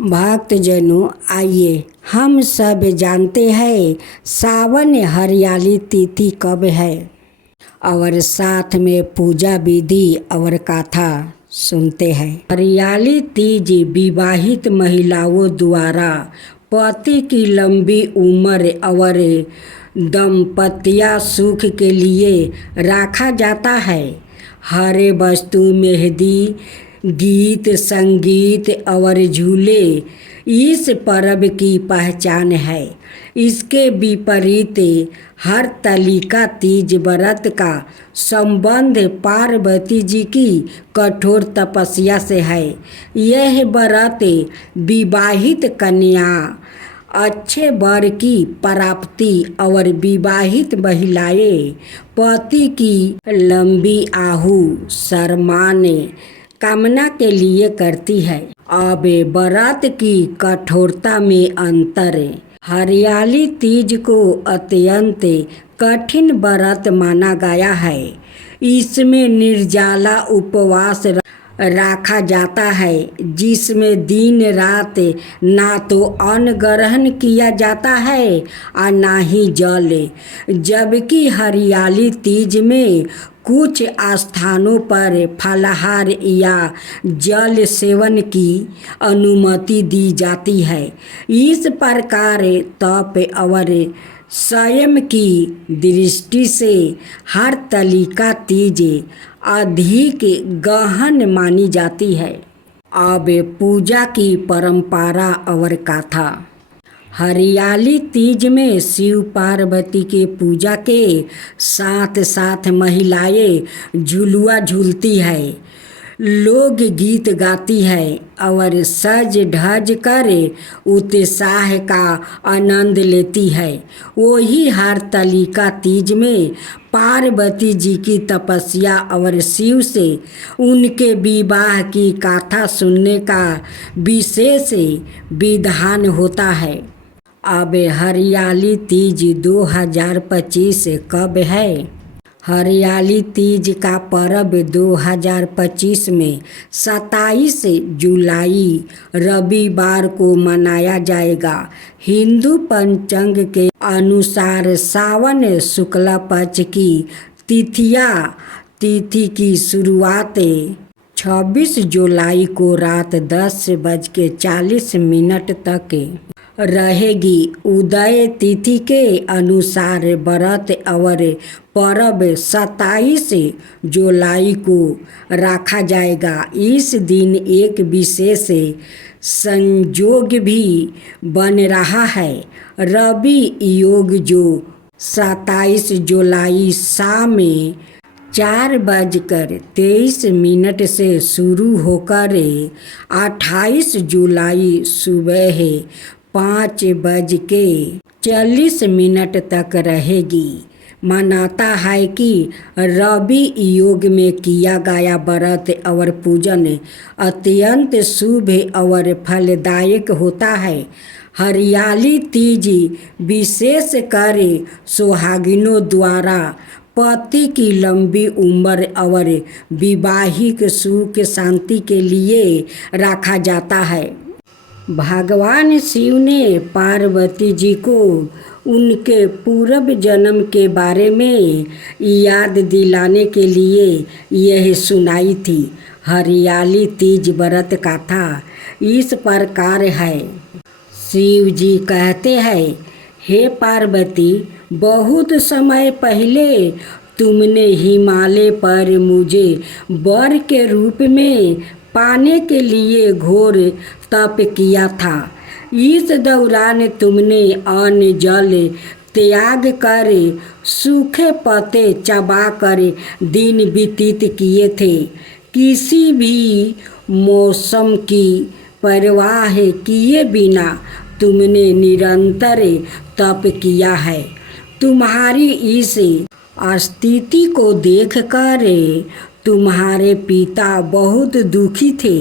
भक्तजनों, आइए हम सब जानते हैं सावन हरियाली तिथि कब है और साथ में पूजा विधि और कथा सुनते हैं। हरियाली तीज विवाहित महिलाओं द्वारा पति की लंबी उम्र और दाम्पत्य सुख के लिए रखा जाता है। हरे वस्तु, मेहंदी, गीत संगीत और झूले इस पर्व की पहचान है। इसके विपरीत हरतालिका तीज व्रत का संबंध पार्वती जी की कठोर तपस्या से है। यह व्रत विवाहित कन्या, अच्छे वर की प्राप्ति और विवाहित महिलाएं पति की लंबी आयु सम्मान कामना के लिए करती है। अब व्रत की कठोरता में अंतर। हरियाली तीज को अत्यंत कठिन व्रत माना गया है। इसमें निर्जला उपवास रखा जाता है, जिसमें दिन रात ना तो अन्न ग्रहण किया जाता है और ना ही जल। जबकि हरियाली तीज में कुछ स्थानों पर फलाहार या जल सेवन की अनुमति दी जाती है। इस प्रकार तप और संयम की दृष्टि से हरतालिका तीज अधिक गहन मानी जाती है। अब पूजा की परंपरा और कथा। हरियाली तीज में शिव पार्वती के पूजा के साथ साथ महिलाएं झुलुआ झूलती है, लोग गीत गाती है और सज धज कर उत्साह का आनंद लेती है। वही हरतालिका तीज में पार्वती जी की तपस्या और शिव से उनके विवाह की कथा सुनने का विशेष विधान होता है। अब हरियाली तीज 2025 कब है? हरियाली तीज का पर्व 2025 में 27 जुलाई रविवार को मनाया जाएगा। हिंदू पंचांग के अनुसार सावन शुक्ल पक्ष की तिथि की शुरुआत 26 जुलाई को रात 10:40 तक रहेगी। उदय तिथि के अनुसार व्रत और पर्व 27 जुलाई को रखा जाएगा। इस दिन एक विशेष संयोग भी बन रहा है, रवि योग, जो 27 जुलाई शाम 4:23 से शुरू होकर 28 जुलाई सुबह 5:40 तक रहेगी। मानता है कि रवि योग में किया गया व्रत और पूजन अत्यंत शुभ और फलदायक होता है। हरियाली तीज विशेष कर सुहागिनों द्वारा पति की लंबी उम्र और वैवाहिक सुख शांति के लिए रखा जाता है। भगवान शिव ने पार्वती जी को उनके पूर्व जन्म के बारे में याद दिलाने के लिए यह सुनाई थी। हरियाली तीज व्रत कथा इस प्रकार है। शिव जी कहते हैं, हे पार्वती, बहुत समय पहले तुमने हिमालय पर मुझे वर के रूप में पाने के लिए घोर तप किया था। इस दौरान तुमने अन्न जल त्याग कर सूखे पत्ते चबा कर दिन व्यतीत किए थे। किसी भी मौसम की परवाह किए बिना तुमने निरंतर तप किया है। तुम्हारी इस स्थिति को देखकर तुम्हारे पिता बहुत दुखी थे।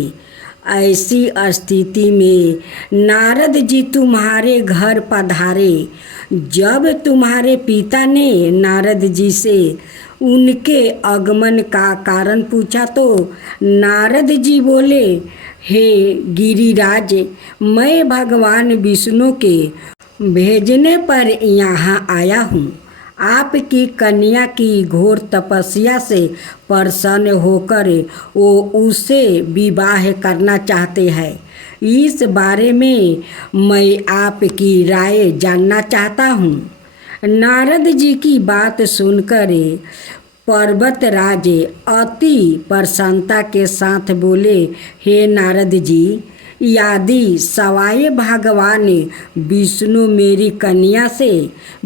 ऐसी स्थिति में नारद जी तुम्हारे घर पधारे। जब तुम्हारे पिता ने नारद जी से उनके आगमन का कारण पूछा तो नारद जी बोले, हे गिरिराज, मैं भगवान विष्णु के भेजने पर यहाँ आया हूँ। आपकी कन्या की घोर तपस्या से प्रसन्न होकर वो उससे विवाह करना चाहते हैं। इस बारे में मैं आपकी राय जानना चाहता हूँ। नारद जी की बात सुनकर पर्वतराज अति प्रसन्नता के साथ बोले, हे नारद जी, यदि सवाए भगवान विष्णु मेरी कन्या से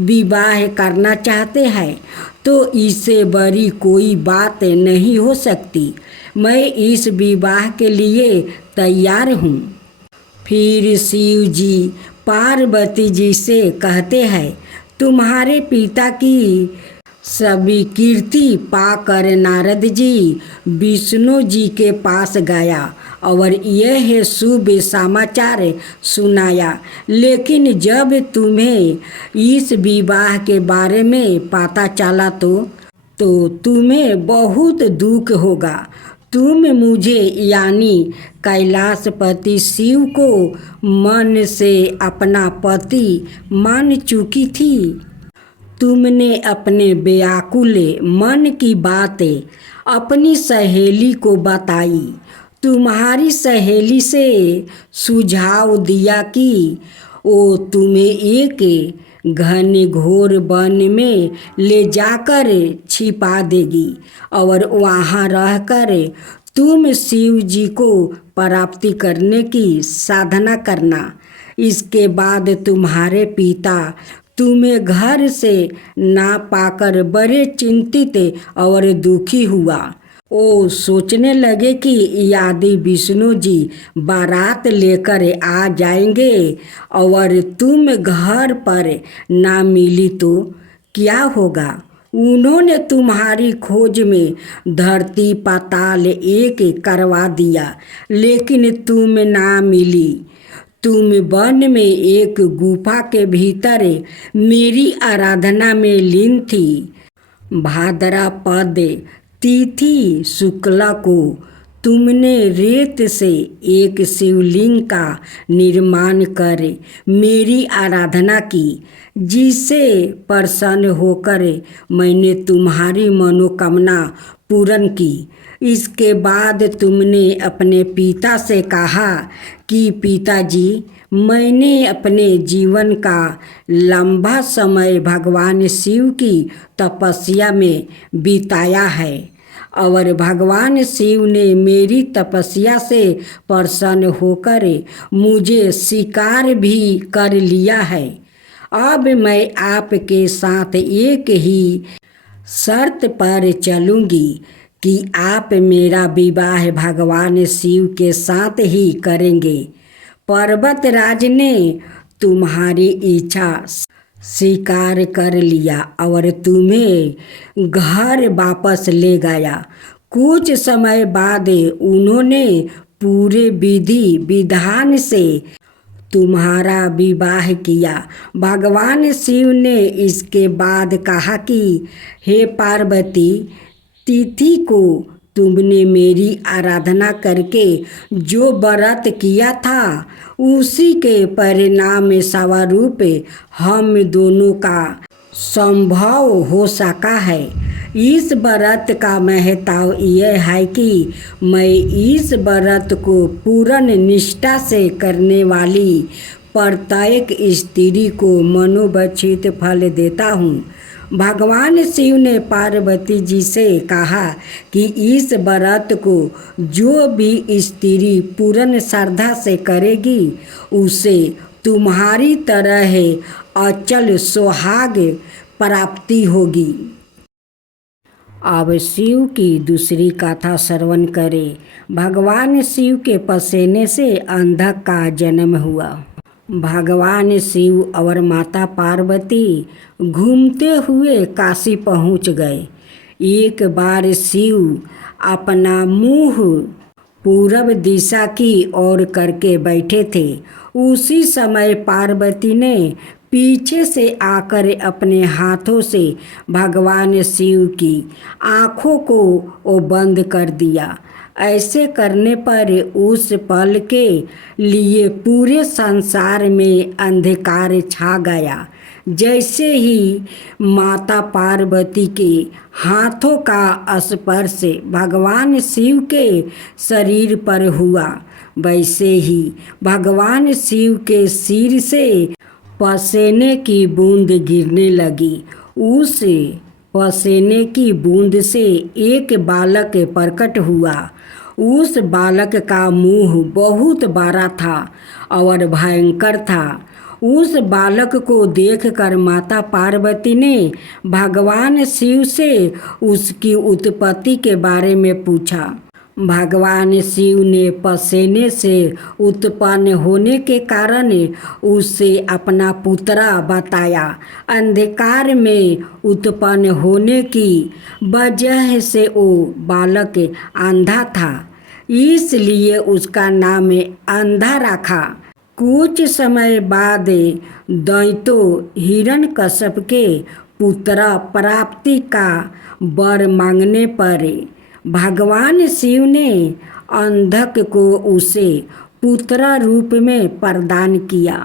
विवाह करना चाहते हैं तो इससे बड़ी कोई बात नहीं हो सकती। मैं इस विवाह के लिए तैयार हूँ। फिर शिव जी पार्वती जी से कहते हैं, तुम्हारे पिता की स्वीकृति पाकर नारद जी विष्णु जी के पास गया और यह शुभ समाचार सुनाया। लेकिन जब तुम्हें इस विवाह के बारे में पता चला तो तुम्हें बहुत दुख होगा। तुम मुझे यानी कैलाशपति शिव को मन से अपना पति मान चुकी थी। तुमने अपने व्याकुल मन की बातें अपनी सहेली को बताई। तुम्हारी सहेली से सुझाव दिया कि वो तुम्हें एक घने घोर वन में ले जाकर छिपा देगी और वहाँ रहकर तुम शिव जी को प्राप्ति करने की साधना करना। इसके बाद तुम्हारे पिता तुम्हें घर से ना पाकर बड़े चिंतित और दुखी हुआ। वो सोचने लगे कि यदि विष्णु जी बारात लेकर आ जाएंगे और तुम घर पर ना मिली तो क्या होगा। उन्होंने तुम्हारी खोज में धरती पाताल एक करवा दिया, लेकिन तुम ना मिली। तुम वन में एक गुफा के भीतर मेरी आराधना में लीन थी। भाद्रपद तिथि शुक्ला को तुमने रेत से एक शिवलिंग का निर्माण कर मेरी आराधना की, जिससे प्रसन्न होकर मैंने तुम्हारी मनोकामना पूर्ण की। इसके बाद तुमने अपने पिता से कहा कि पिताजी, मैंने अपने जीवन का लंबा समय भगवान शिव की तपस्या में बिताया है और भगवान शिव ने मेरी तपस्या से प्रसन्न होकर मुझे स्वीकार भी कर लिया है। अब मैं आपके साथ एक ही शर्त पर चलूँगी कि आप मेरा विवाह भगवान शिव के साथ ही करेंगे। पर्वतराज ने तुम्हारी इच्छा स्वीकार कर लिया और तुम्हें घर वापस ले गया। कुछ समय बाद उन्होंने पूरे विधि विधान से तुम्हारा विवाह किया। भगवान शिव ने इसके बाद कहा कि हे पार्वती, तिथि को तुमने मेरी आराधना करके जो व्रत किया था उसी के परिणाम स्वरूप हम दोनों का संभव हो सका है। इस व्रत का महत्व यह है कि मैं इस व्रत को पूर्ण निष्ठा से करने वाली प्रत्येक स्त्री को मनोवांछित फल देता हूँ। भगवान शिव ने पार्वती जी से कहा कि इस व्रत को जो भी स्त्री पूर्ण श्रद्धा से करेगी उसे तुम्हारी तरह अचल सुहाग प्राप्ति होगी। अब शिव की दूसरी कथा श्रवण करें। भगवान शिव के पसीने से अंधक का जन्म हुआ। भगवान शिव और माता पार्वती घूमते हुए काशी पहुंच गए। एक बार शिव अपना मुंह पूरब दिशा की ओर करके बैठे थे। उसी समय पार्वती ने पीछे से आकर अपने हाथों से भगवान शिव की आँखों को वो बंद कर दिया। ऐसे करने पर उस पल के लिए पूरे संसार में अंधकार छा गया। जैसे ही माता पार्वती के हाथों का स्पर्श भगवान शिव के शरीर पर हुआ, वैसे ही भगवान शिव के सिर से पसीने की बूंद गिरने लगी। उस पसीने की बूंद से एक बालक प्रकट हुआ। उस बालक का मुंह बहुत बड़ा था और भयंकर था। उस बालक को देखकर माता पार्वती ने भगवान शिव से उसकी उत्पत्ति के बारे में पूछा। भगवान शिव ने पसीने से उत्पन्न होने के कारण उसे अपना पुत्रा बताया। अंधकार में उत्पन्न होने की वजह से वो बालक अंधा था, इसलिए उसका नाम अंधा रखा। कुछ समय बाद दैत्यों हिरण्यकश्यप के पुत्र प्राप्ति का वर मांगने पर भगवान शिव ने अंधक को उसे पुत्र रूप में प्रदान किया।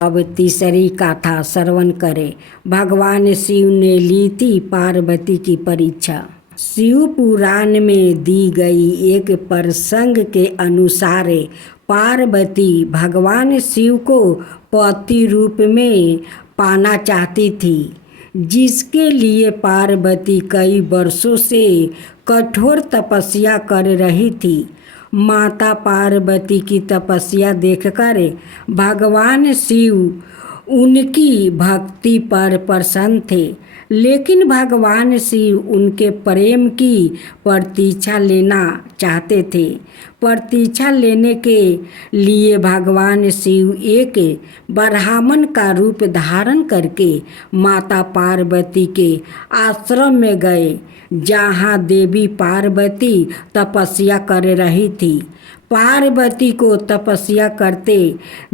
अब तीसरी कथा श्रवण करें। भगवान शिव ने ली थी पार्वती की परीक्षा। शिव पुराण में दी गई एक प्रसंग के अनुसार पार्वती भगवान शिव को पति रूप में पाना चाहती थी, जिसके लिए पार्वती कई वर्षों से कठोर तपस्या कर रही थी। माता पार्वती की तपस्या देखकर भगवान शिव उनकी भक्ति पर प्रसन्न थे, लेकिन भगवान शिव उनके प्रेम की प्रतीक्षा लेना चाहते थे। प्रतीक्षा लेने के लिए भगवान शिव एक ब्राह्मण का रूप धारण करके माता पार्वती के आश्रम में गए, जहाँ देवी पार्वती तपस्या कर रही थी। पार्वती को तपस्या करते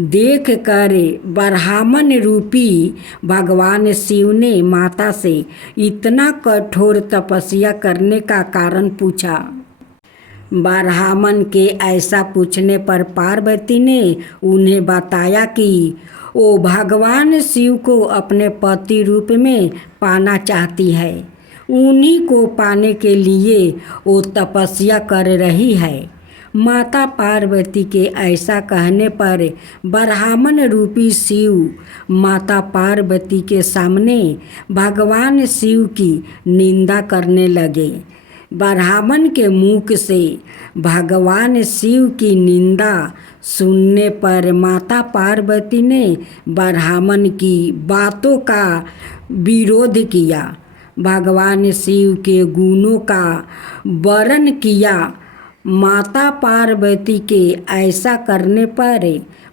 देख कर ब्राह्मण रूपी भगवान शिव ने माता से इतना कठोर तपस्या करने का कारण पूछा। ब्राह्मण के ऐसा पूछने पर पार्वती ने उन्हें बताया कि वो भगवान शिव को अपने पति रूप में पाना चाहती है। उन्हीं को पाने के लिए वो तपस्या कर रही है। माता पार्वती के ऐसा कहने पर ब्राह्मण रूपी शिव माता पार्वती के सामने भगवान शिव की निंदा करने लगे। ब्राह्मण के मुख से भगवान शिव की निंदा सुनने पर माता पार्वती ने ब्राह्मण की बातों का विरोध किया, भगवान शिव के गुणों का वर्णन किया। माता पार्वती के ऐसा करने पर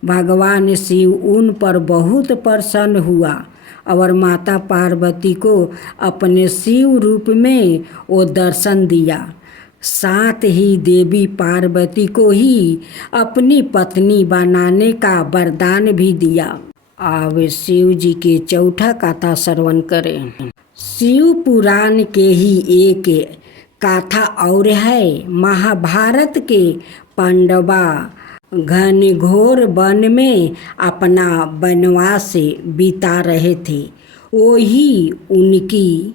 भगवान शिव उन पर बहुत प्रसन्न हुआ और माता पार्वती को अपने शिव रूप में वो दर्शन दिया। साथ ही देवी पार्वती को ही अपनी पत्नी बनाने का वरदान भी दिया। अब शिव जी के चौथा कथा श्रवण करें। शिव पुराण के ही एक कथा और है। महाभारत के पांडवा घनघोर वन में अपना वनवास बिता रहे थे। वही उनकी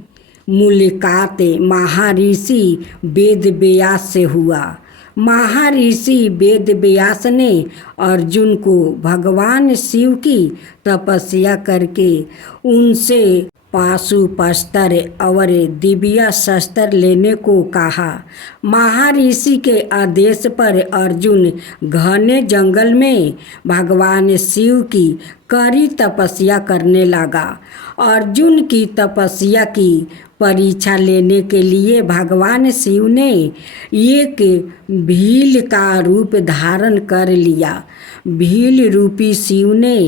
मुलाकात महर्षि वेदव्यास से हुआ। महर्षि वेदव्यास ने अर्जुन को भगवान शिव की तपस्या करके उनसे पाशुपस्त्र और दिव्य शस्त्र लेने को कहा। महर्षि के आदेश पर अर्जुन घने जंगल में भगवान शिव की कड़ी तपस्या करने लगा। अर्जुन की तपस्या की परीक्षा लेने के लिए भगवान शिव ने एक भील का रूप धारण कर लिया। भील रूपी शिव ने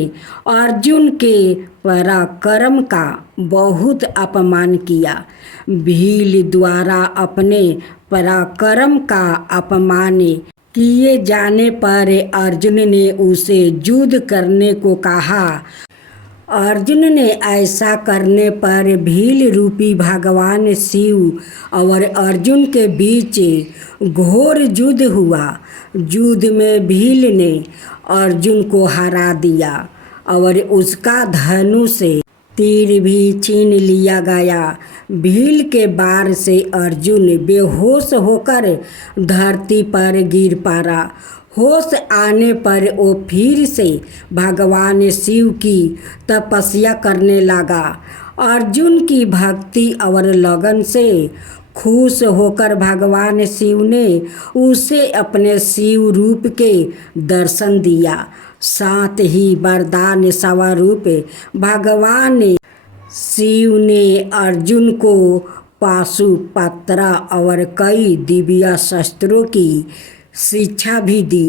अर्जुन के पराक्रम का बहुत अपमान किया। भील द्वारा अपने पराक्रम का अपमान किए जाने पर अर्जुन ने उसे युद्ध करने को कहा। अर्जुन ने ऐसा करने पर भील रूपी भगवान शिव और अर्जुन के बीच घोर युद्ध हुआ। युद्ध में भील ने अर्जुन को हरा दिया और उसका धनुष से तीर भी छीन लिया गया। भील के बार से अर्जुन बेहोश होकर धरती पर गिर पड़ा। होश आने पर वो फिर से भगवान शिव की तपस्या करने लगा। अर्जुन की भक्ति और लगन से खुश होकर भगवान शिव ने उसे अपने शिव रूप के दर्शन दिया। साथ ही वरदान स्वरूप भगवान शिव ने अर्जुन को पाशुपत्र और कई दिव्य शस्त्रों की शिक्षा भी दी।